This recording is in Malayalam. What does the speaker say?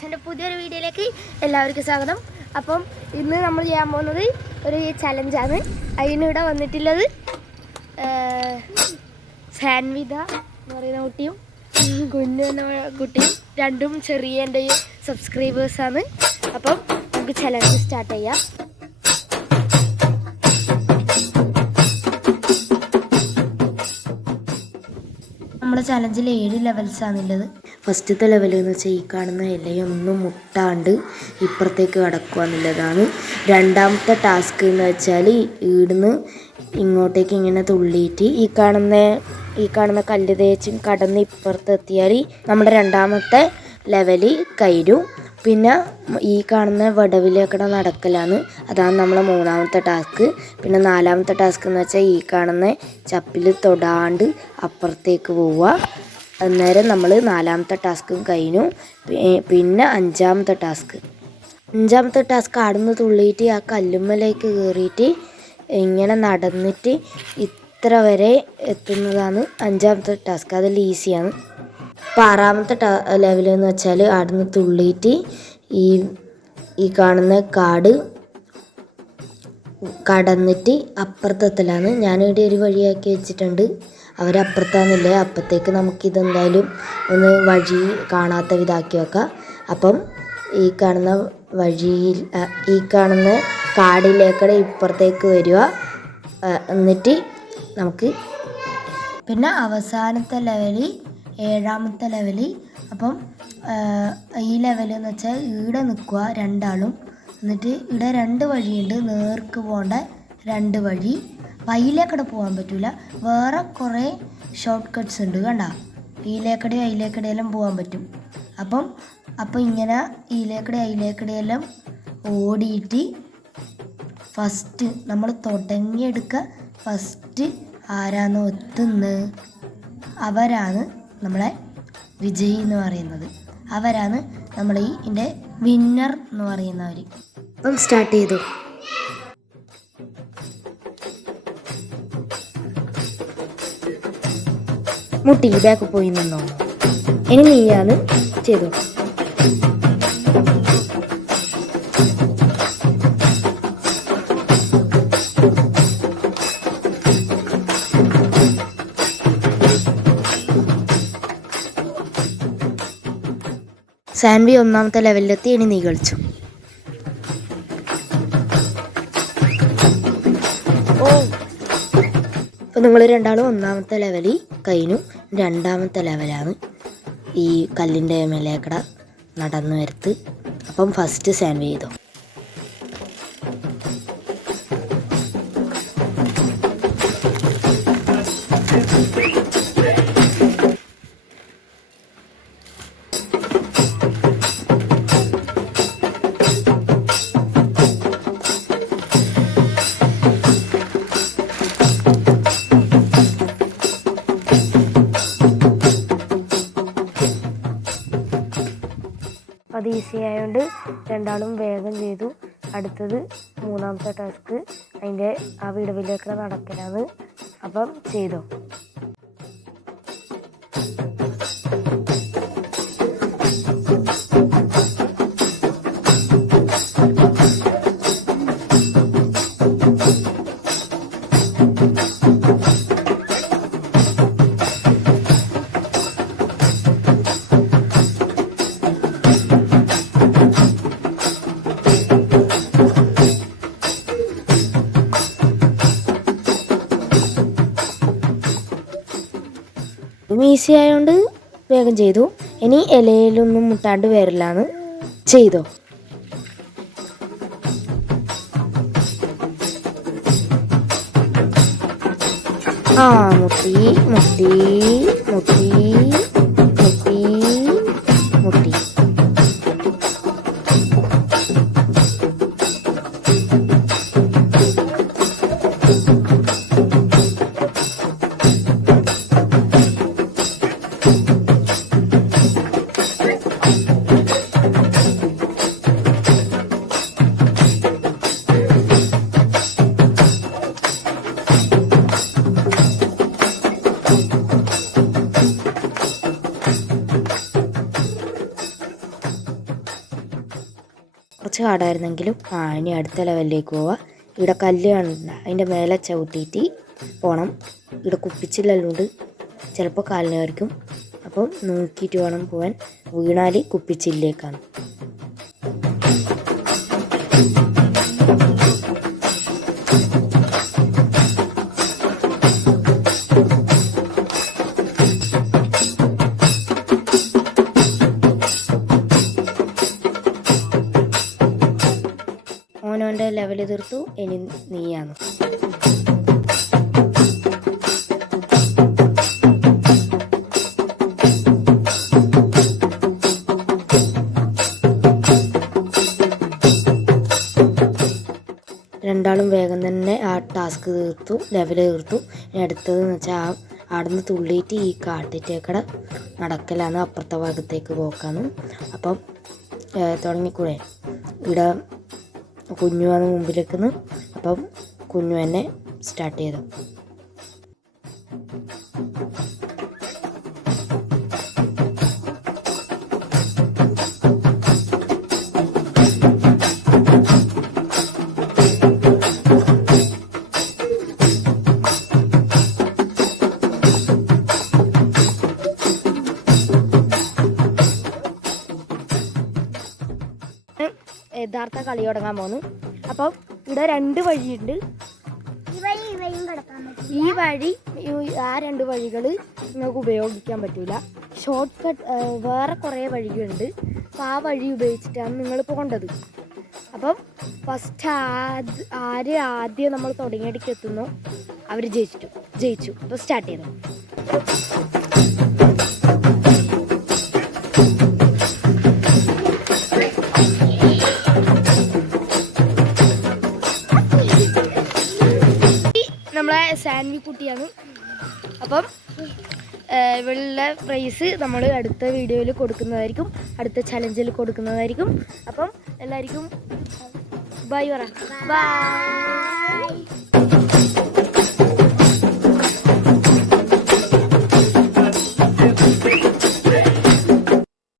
ഗൈസ്, എൻ്റെ പുതിയൊരു വീഡിയോയിലേക്ക് എല്ലാവർക്കും സ്വാഗതം. അപ്പം ഇന്ന് നമ്മൾ ചെയ്യാൻ പോകുന്നത് ഒരു ചലഞ്ചാണ്. അതിനിവിടെ വന്നിട്ടുള്ളത് സാൻവിത എന്ന് പറയുന്ന കുട്ടിയും കുഞ്ഞു എന്ന കുട്ടിയും രണ്ടും ചെറിയ എൻ്റെ സബ്സ്ക്രൈബേഴ്സാണ്. അപ്പം നമുക്ക് ചലഞ്ച് സ്റ്റാർട്ട് ചെയ്യാം. നമ്മുടെ ചലഞ്ചിൽ 7 ലെവൽസാണുള്ളത്. ഫസ്റ്റത്തെ ലെവൽ എന്ന് വെച്ചാൽ ഈ കാണുന്ന ഇലയൊന്നും മുട്ടാണ്ട് ഇപ്പുറത്തേക്ക് കടക്കുക എന്നുള്ളതാണ്. രണ്ടാമത്തെ ടാസ്ക് എന്ന് വെച്ചാൽ ഇവിടുന്ന് ഇങ്ങോട്ടേക്ക് ഇങ്ങനെ തുള്ളിയിട്ട് ഈ കാണുന്ന കല്ല് തേച്ചും കടന്ന് ഇപ്പുറത്തെത്തിയാൽ നമ്മുടെ രണ്ടാമത്തെ ലെവല് കയറും. പിന്നെ ഈ കാണുന്ന വടവിലേക്കടെ നടക്കലാണ്, അതാണ് നമ്മളെ മൂന്നാമത്തെ ടാസ്ക്. പിന്നെ നാലാമത്തെ ടാസ്ക് എന്ന് വെച്ചാൽ ഈ കാണുന്ന ചപ്പിൽ തൊടാണ്ട് അപ്പുറത്തേക്ക് പോവുക. അന്നേരം നമ്മൾ നാലാമത്തെ ടാസ്കും കഴിഞ്ഞു. പിന്നെ അഞ്ചാമത്തെ ടാസ്ക് ആടുന്ന് തുള്ളിയിട്ട് ആ കല്ലുമ്മലേക്ക് കയറിയിട്ട് ഇങ്ങനെ നടന്നിട്ട് ഇത്ര വരെ എത്തുന്നതാണ് അഞ്ചാമത്തെ ടാസ്ക്. അതിൽ ഈസിയാണ്. അപ്പോൾ ആറാമത്തെ ലെവലെന്ന് വെച്ചാൽ ആടുന്ന് തുള്ളിയിട്ട് ഈ കാണുന്ന കാട് കടന്നിട്ട് അപ്പുറത്തെത്തലാണ്. ഞാനിവിടെ ഒരു വഴിയാക്കി വെച്ചിട്ടുണ്ട്. അവരപ്പുറത്താന്നില്ലേ, അപ്പത്തേക്ക് നമുക്കിതെന്തായാലും ഒന്ന് വഴി കാണാത്ത വിധാക്കി വെക്കാം. അപ്പം ഈ കാണുന്ന കാടിലേക്കടെ ഇപ്പുറത്തേക്ക് വരിക. എന്നിട്ട് നമുക്ക് പിന്നെ അവസാനത്തെ ലെവല്, 7ാമത്തെ ലെവല്. അപ്പം ഈ ലെവലെന്ന് വെച്ചാൽ ഇവിടെ നിൽക്കുക രണ്ടാളും. എന്നിട്ട് ഇവിടെ 2 വഴിയുണ്ട്, നേർക്ക് പോകേണ്ട 2 വഴി. അതിലേക്കടെ പോകാൻ പറ്റില്ല, വേറെ കുറേ ഷോർട്ട് കട്ട്സ് ഉണ്ട്. കണ്ട, അതിലേക്കടെയെല്ലാം പോകാൻ പറ്റും. അപ്പം ഇങ്ങനെ അതിലേക്കടെയെല്ലാം ഓടിയിട്ട് ഫസ്റ്റ് നമ്മൾ തുടങ്ങിയെടുക്കുക. ഫസ്റ്റ് ആരാണോ എത്തുന്നത് അവരാണ് നമ്മളെ വിജയി എന്ന് പറയുന്നത്. അവരാണ് നമ്മൾ ഇതിൻ്റെ വിന്നർ എന്ന് പറയുന്നവർ. അപ്പം സ്റ്റാർട്ട് ചെയ്തു. മുട്ടി ബാക്ക് പോയി നിന്നോ. ഇനി നീയാണ് ചെയ്തു. സാൻവി 1ാമത്തെ ലെവലിലെത്തി. ഇനി നീ കളിച്ചു. അപ്പോൾ നിങ്ങൾ രണ്ടാളും 1ാമത്തെ ലെവലിൽ കഴിഞ്ഞു. 2ാമത്തെ ലെവലാണ് ഈ കല്ലിൻ്റെ മേലേക്കട നടന്നു വരുത്ത്. അപ്പം ഫസ്റ്റ് സാൻവി ചെയ്തോ. അത് ഈസി ആയതുകൊണ്ട് രണ്ടാളും വേഗം ചെയ്തു. അടുത്തത് 3ാമത്തെ ടാസ്ക്, അതിൻ്റെ ആ വിടവിലേക്ക് നടക്കലാണ്. അപ്പം ചെയ്തോ. ഈസി ആയതുകൊണ്ട് വേഗം ചെയ്തു. ഇനി ഇലയിലൊന്നും മുട്ടാണ്ട് വരലാണ്. ചെയ്തോ. മുട്ടി മുട്ടി മുട്ടി മുട്ടി മുട്ടി. കുറച്ച് ഹാർഡായിരുന്നെങ്കിലും ഇനി അടുത്ത ലെവലിലേക്ക് പോവാം. ഇവിടെ കല്ല് കാണുന്നുണ്ട്, അതിൻ്റെ മേലെ ചവിട്ടിയിട്ട് പോകണം. ഇവിടെ കുപ്പിച്ചില്ലുണ്ട്, ചിലപ്പോൾ കാലിന് വരയ്ക്കും. അപ്പോൾ നോക്കിയിട്ട് വേണം പോകാൻ. വീണാൽ കുപ്പിച്ചില്ലേക്കാണ്. ഓനോൻ്റെ ലെവൽ തീർത്തു, ഇനി നീയാണ്. രണ്ടാളും വേഗം തന്നെ ആ ടാസ്ക് തീർത്തു, ലെവൽ തീർത്തു. ഇനി അടുത്തതെന്ന് വെച്ചാൽ അവിടെ നിന്ന് തുള്ളിയിട്ട് ഈ കാട്ടിറ്റേക്കടെ നടക്കലാണ്, അപ്പുറത്തെ ഭാഗത്തേക്ക് പോക്കാണ്. അപ്പം തുടങ്ങിക്കൂടെ. ഇവിടെ കുഞ്ഞു വന്ന് മുമ്പിലേക്ക് നിന്ന്, അപ്പം കുഞ്ഞു തന്നെ സ്റ്റാർട്ട് ചെയ്തു. യഥാർത്ഥ കളി തുടങ്ങാൻ പോകുന്നു. അപ്പം ഇവിടെ 2 വഴിയുണ്ട്. ഈ വഴി, ആ 2 വഴികൾ നിങ്ങൾക്ക് ഉപയോഗിക്കാൻ പറ്റില്ല. ഷോർട്ട് കട്ട് വേറെ കുറേ വഴികളുണ്ട്. അപ്പോൾ ആ വഴി ഉപയോഗിച്ചിട്ടാണ് നിങ്ങൾ പോകേണ്ടത്. അപ്പം ഫസ്റ്റ് ആദ്യം നമ്മൾ തുടങ്ങിയടിക്ക് എത്തുന്നു അവർ ജയിച്ചു. അപ്പോൾ സ്റ്റാർട്ട് ചെയ്തു. നമ്മളെ സാൻവി കുട്ടിയാണ്. അപ്പം ഇവളുടെ പ്രൈസ് നമ്മൾ അടുത്ത വീഡിയോയിൽ കൊടുക്കുന്നതായിരിക്കും, അടുത്ത ചലഞ്ചിൽ കൊടുക്കുന്നതായിരിക്കും. അപ്പം എല്ലാവർക്കും ബൈ പറ. ബൈ.